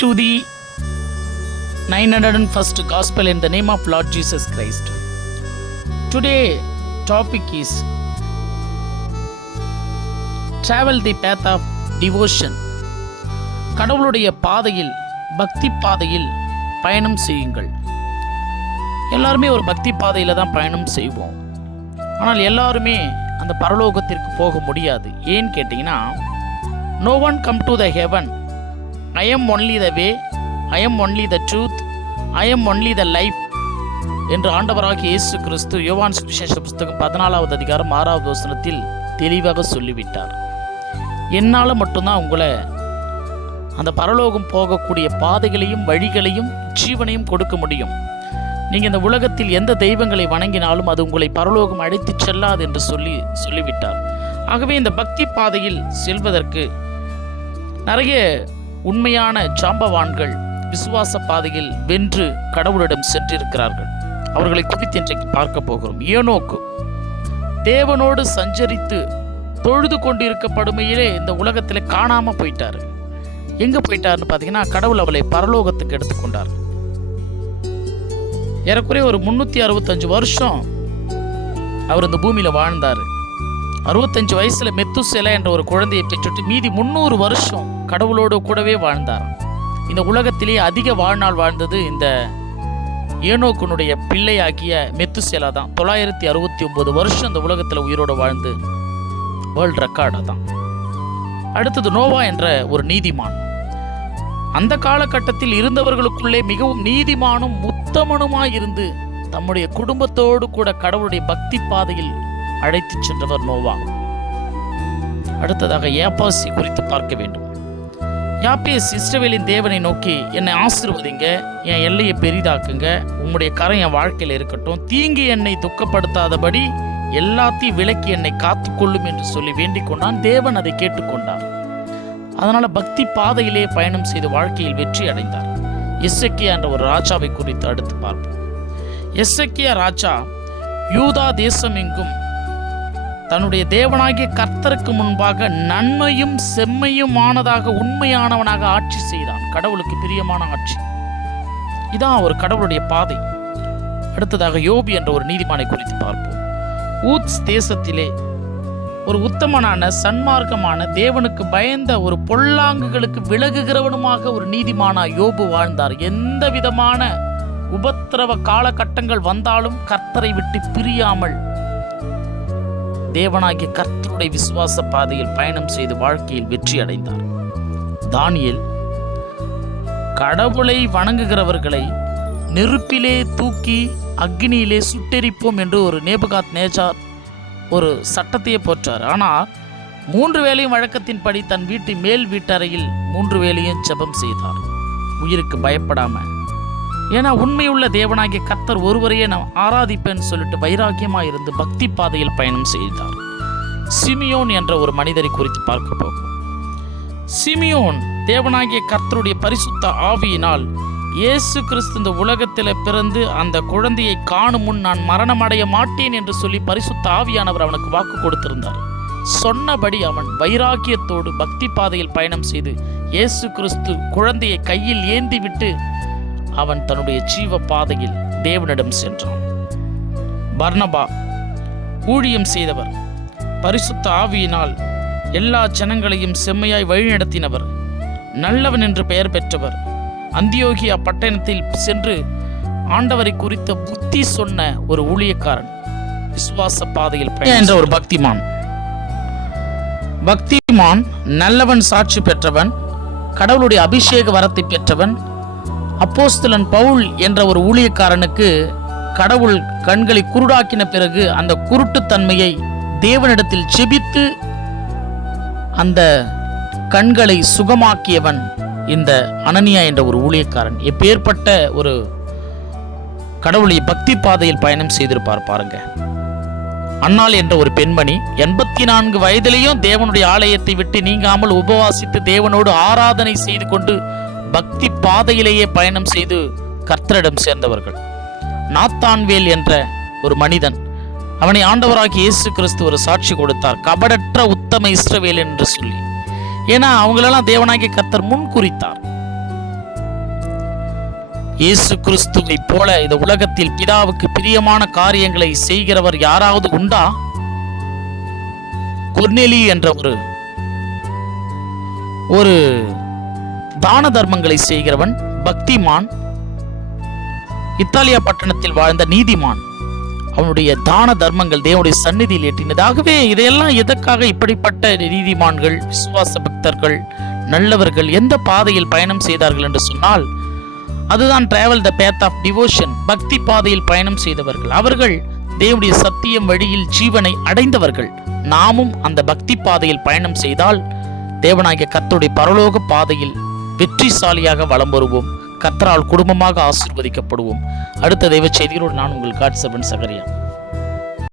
to the 901st Gospel in the name of Lord Jesus Christ. Today topic is travel the path of devotion. கடவுளுடைய பாதையில், பக்தி பாதையில் பயணம் செய்யுங்கள். எல்லாருமே ஒரு பக்தி பாதையில் தான் பயணம் செய்வோம். ஆனால் எல்லாருமே அந்த பரலோகத்திற்கு போக முடியாது. ஏன்னு கேட்டிங்கன்னா, no one come to the heaven. I am only the way, I am only the truth, I am only the life என்று ஆண்டவராகிய இயேசு கிறிஸ்து யோவான் சுவிசேஷ புத்தகம் 14வது அதிகாரம் 6வது வசனத்தில் தெளிவாக சொல்லிவிட்டார். என்னால் மட்டும்தான் உங்களை அந்த பரலோகம் போகக்கூடிய பாதைகளையும் வழிகளையும் ஜீவனையும் கொடுக்க முடியும். நீங்கள் இந்த உலகத்தில் எந்த தெய்வங்களை வணங்கினாலும் அது உங்களை பரலோகம் அழைத்து செல்லாது என்று சொல்லிவிட்டார். ஆகவே இந்த பக்தி பாதையில் செல்வதற்கு நிறைய உண்மையான ஜாம்பவான்கள் விசுவாச பாதையில் வென்று கடவுளிடம் சென்றிருக்கிறார்கள். அவர்களை குறித்து இன்றைக்கு பார்க்க போகிறோம். ஏனோக்கு தேவனோடு சஞ்சரித்து தொழுது கொண்டிருக்கப்படுமையிலே இந்த உலகத்தில் காணாமல் போயிட்டாரு. எங்கே போயிட்டாருன்னு பார்த்தீங்கன்னா, கடவுள் அவளை பரலோகத்துக்கு எடுத்துக்கொண்டார். ஏறக்குறைய ஒரு 365 வருஷம் அவர் இந்த பூமியில் வாழ்ந்தார். 65 வயசுல மெத்துசேலா என்ற ஒரு குழந்தையை பெற்றுட்டு மீதி 300 வருஷம் கடவுளோடு கூடவே வாழ்ந்தார். இந்த உலகத்திலேயே அதிக வாழ்நாள் வாழ்ந்தது இந்த ஏனோக்குனுடைய பிள்ளையாகிய மெத்துசேலா தான். 969 வருஷம் இந்த உலகத்தில் உயிரோடு வாழ்ந்து வேர்ல்ட் ரெக்கார்டு தான். அடுத்தது நோவா என்ற ஒரு நீதிமான். அந்த காலகட்டத்தில் இருந்தவர்களுக்குள்ளே மிகவும் நீதிமானும் உத்தமனுமாய் இருந்து தம்முடைய குடும்பத்தோடு கூட கடவுளுடைய பக்தி பாதையில் அழைத்து சென்றவர் நோவா. அடுத்ததாக யாப்பேசை குறித்து பார்க்க வேண்டும். யாப்பேஸ் இஸ்ரவேலின் தேவனை நோக்கி, என்னை ஆசீர்வதிங்க, என் எல்லையை பெரிதாக்குங்க, உம்முடைய கரம் என் வாழ்க்கையில் இருக்கட்டும், தீங்கு என்னை துக்கப்படுத்தாதபடி எல்லாத்தையும் விலக்கி என்னை காத்துக்கொள்ளும் என்று சொல்லி வேண்டிக் கொண்டான். தேவன் அதை கேட்டுக்கொண்டார். அதனால பக்தி பாதையிலே பயணம் செய்து வாழ்க்கையில் வெற்றி அடைந்தார். எசேக்கியா என்ற ஒரு ராஜாவை குறித்து அடுத்து பார்ப்போம். எசேக்கியா ராஜா யூதா தேசம் எங்கும் தன்னுடைய தேவனாகிய கர்த்தருக்கு முன்பாக நன்மையும் செம்மையுமானதாக உண்மையானவனாக ஆட்சி செய்தான். கடவுளுக்கு பிரியமான ஆட்சி. இதான் ஒரு கடவுளுடைய பாதை. அடுத்ததாக யோபு என்ற ஒரு நீதிமானை குறித்து பார்ப்போம். ஊத்ஸ் தேசத்திலே ஒரு உத்தமனான சன்மார்க்கமான தேவனுக்கு பயந்த ஒரு பொல்லாங்குகளுக்கு விலகுகிறவனுமாக ஒரு நீதிமானா யோபு வாழ்ந்தார். எந்த விதமான உபத்திரவ காலகட்டங்கள் வந்தாலும் கர்த்தரை விட்டு பிரியாமல் தேவனாகிய கர்த்தருடைய விசுவாச பாதையில் பயணம் செய்து வாழ்க்கையில் வெற்றி அடைந்தார். தானியேல் கடவுளை வணங்குகிறவர்களை நெருப்பிலே தூக்கி அக்னியிலே சுட்டெரிப்போம் என்று ஒரு நேபுகாத் நேச்சார் ஒரு சட்டத்தையே போற்றார். ஆனால் 3 வேளையும் வழக்கத்தின்படி தன் வீட்டு மேல் வீட்டறையில் 3 வேளையும் ஜெபம் செய்தார், உயிருக்கு பயப்படாம. ஏன்னா உண்மையுள்ள தேவனாகிய கர்த்தர் ஒருவரையே நான் ஆராதிப்பேன்னு சொல்லிட்டு வைராக்கியமாக இருந்து பக்தி பாதையில் பயணம் செய்தார். சிமியோன் என்ற ஒரு மனிதரை குறித்து பார்க்க போகும். சிமியோன் தேவனாகிய கர்த்தருடைய பரிசுத்த ஆவியினால் இயேசு கிறிஸ்து இந்த உலகத்தில் பிறந்து அந்த குழந்தையை காணும் முன் நான் மரணமடைய மாட்டேன் என்று சொல்லி பரிசுத்த ஆவியானவர் அவனுக்கு வாக்கு கொடுத்திருந்தார். சொன்னபடி அவன் வைராக்கியத்தோடு பக்தி பாதையில் பயணம் செய்து இயேசு கிறிஸ்து குழந்தையை கையில் ஏந்தி விட்டு அவன் தன்னுடைய ஜீவ பாதையில் தேவனிடம் சென்றான். பர்னபா ஊழியம் செய்தவர், பரிசுத்த ஆவியினால் எல்லா ஜனங்களையும் செம்மையாய் வழிநடத்தினவர், நல்லவன் என்று பெயர் பெற்றவர். அந்தியோகியா பட்டணத்தில் சென்று ஆண்டவரை குறித்த புத்தி சொன்ன ஒரு ஊழியக்காரன். விசுவாச பாதையில் என்ற ஒரு பக்திமான் நல்லவன், சாட்சி பெற்றவன், கடவுளுடைய அபிஷேக வரத்தை பெற்றவன். அப்போஸ்தலன் பவுல் என்ற ஒரு ஊழியக்காரனுக்கு கடவுள் கண்களை குருடாக்கின பிறகு அந்த குருட்டுத்தன்மையை தேவனிடத்தில் ஜெபித்து அந்த கண்களை சுகமாக்கியவன் இந்த அனனியா என்ற ஒரு ஊழியக்காரன். எப்பேற்பட்ட ஒரு கடவுளுடைய பக்தி பாதையில் பயணம் செய்திருப்பார் பாருங்க. அன்னாள் என்ற ஒரு பெண்மணி 84 வயதிலேயும் தேவனுடைய ஆலயத்தை விட்டு நீங்காமல் உபவாசித்து தேவனோடு ஆராதனை செய்து கொண்டு பக்தி பாதையிலேயே பயணம் செய்து கர்த்தரிடம் சேர்ந்தவர்கள். நாத்தான்வேல் என்ற ஒரு மனிதன், அவனை ஆண்டவராகிய இயேசு கிறிஸ்து ஒரு சாட்சி கொடுத்தார், கபடற்ற உத்தம இஸ்ரவேல் என்று சொல்லி. ஏன்னா அவங்களெல்லாம் தேவனாகிய கர்த்தர் முன் குறித்தார். இயேசு கிறிஸ்துவை போல இந்த உலகத்தில் பிதாவுக்கு பிரியமான காரியங்களை செய்கிறவர் யாராவது உண்டா? கொர்நேலி என்ற ஒரு தான தர்மங்களை செய்கிறவன், பக்திமான், இத்தாலியா பட்டணத்தில் வாழ்ந்த நீதிமான். அவனுடைய தான தர்மங்கள் தேவனுடைய சந்நிதியில் எட்டினதாகவே. இதையெல்லாம் எதற்காக இப்படிப்பட்ட நீதிமான்கள், விசுவாச பக்தர்கள், நல்லவர்கள் எந்த பாதையில் பயணம் செய்தார்கள் என்று சொன்னால், அதுதான் டிராவல் த பேத் ஆஃப் டிவோஷன், பக்தி பாதையில் பயணம் செய்தவர்கள். அவர்கள் தேவனுடைய சத்தியம் வழியில் ஜீவனை அடைந்தவர்கள். நாமும் அந்த பக்தி பாதையில் பயணம் செய்தால் தேவனாகிய கர்த்தருடைய பரலோக பாதையில் வெற்றிசாலியாக வலம் வருவோம். கர்த்தரால் குடும்பமாக ஆசீர்வதிக்கப்படுவோம். அடுத்த தெய்வ செய்திகளோடு நான் உங்கள் காட் சபன் சகரியா.